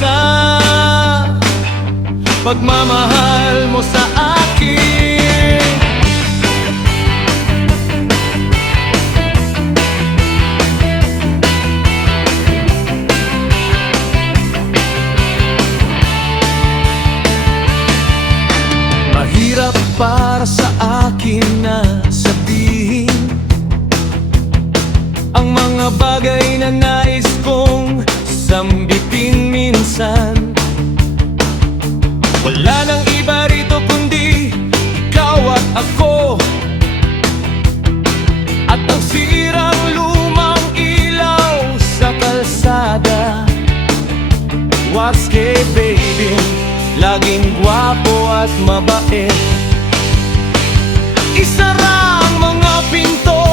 sa pagmamahal mo sa akin. Mahirap para sa akin na sabihin ang mga bagay na nais kong sambitin minsan. Wala nang iba rito kundi ikaw at ako, at ang sirang lumang ilaw sa kalsada. Waske baby, laging gwapo at mabait. Isara ang mga pinto,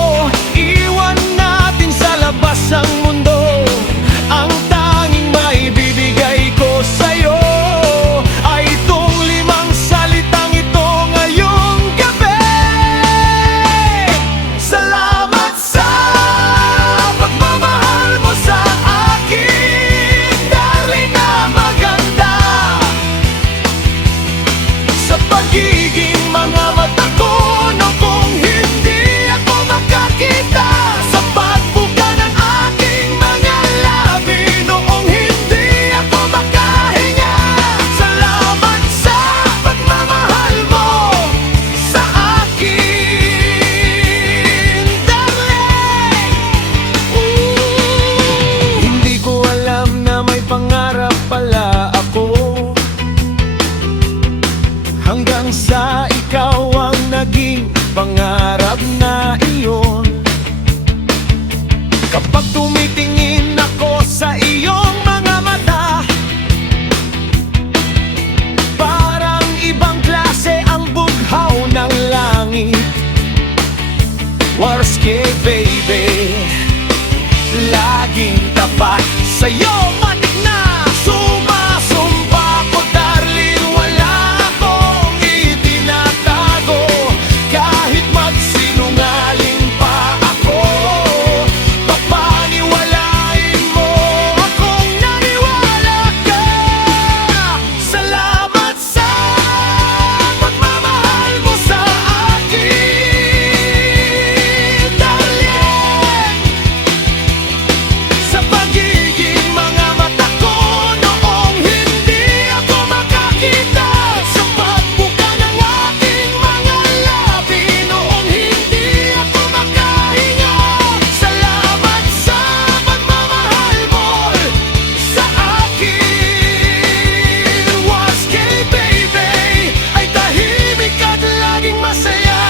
iwan natin sa labas ang mundo. Ang tanging maibibigay ko sa'yo ay itong limang salitang ito ngayong gabi. Salamat sa pagmamahal mo sa akin, darling na maganda. Sa pagiging mga mata ko, no, kung hindi ako makakita. Sa pagbuka ng aking mga labi, noong hindi ako makahinga. Salamat sa pagmamahal mo sa akin, darling. Hindi ko alam na may pangarap pala ako, hanggang sa ikaw ang naging pangarap na iyon. Kapag tumitingin ako sa iyong mga mata, parang ibang klase ang bughaw ng langit. Waske baby, laging tapat sa'yo. Matik na sumasumpa ko darling, wala akong itinatago. Kahit magsinungaling pa ako, papaniwalain mo akong naniwala ka. Salamat sa pagmamahal mo sa akin, darling. Sa pagiging mga mata ko, noong hindi ako makakita. Sa pagbuka ng aking mga labi, noong hindi ako makahinga. Salamat sa pagmamahal mo sa akin. Waske baby, ay tahimik at laging masaya.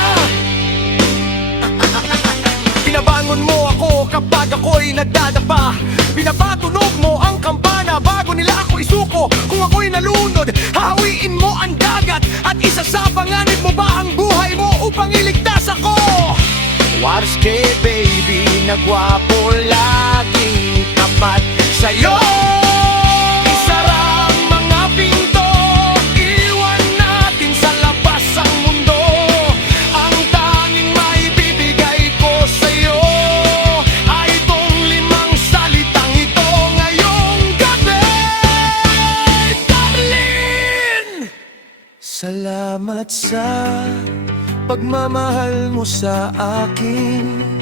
Pinabangon mo ako kapag ako'y nagdadapa. Pinapatunog mo ang kampana bago nila ako isuko. Kung ako'y nalunod, hahawiin mo ang dagat, at isasapanganib mo ba ang buhay mo upang iligtas ako? Waske baby, nagwapo laging tapat sa'yo. Isara ang mga pinto, iwan natin sa labas ang mundo. Ang tanging maibibigay ko sa'yo ay itong limang salitang ito ngayong gabi, darling. Salamat sa pagmamahal mo sa akin,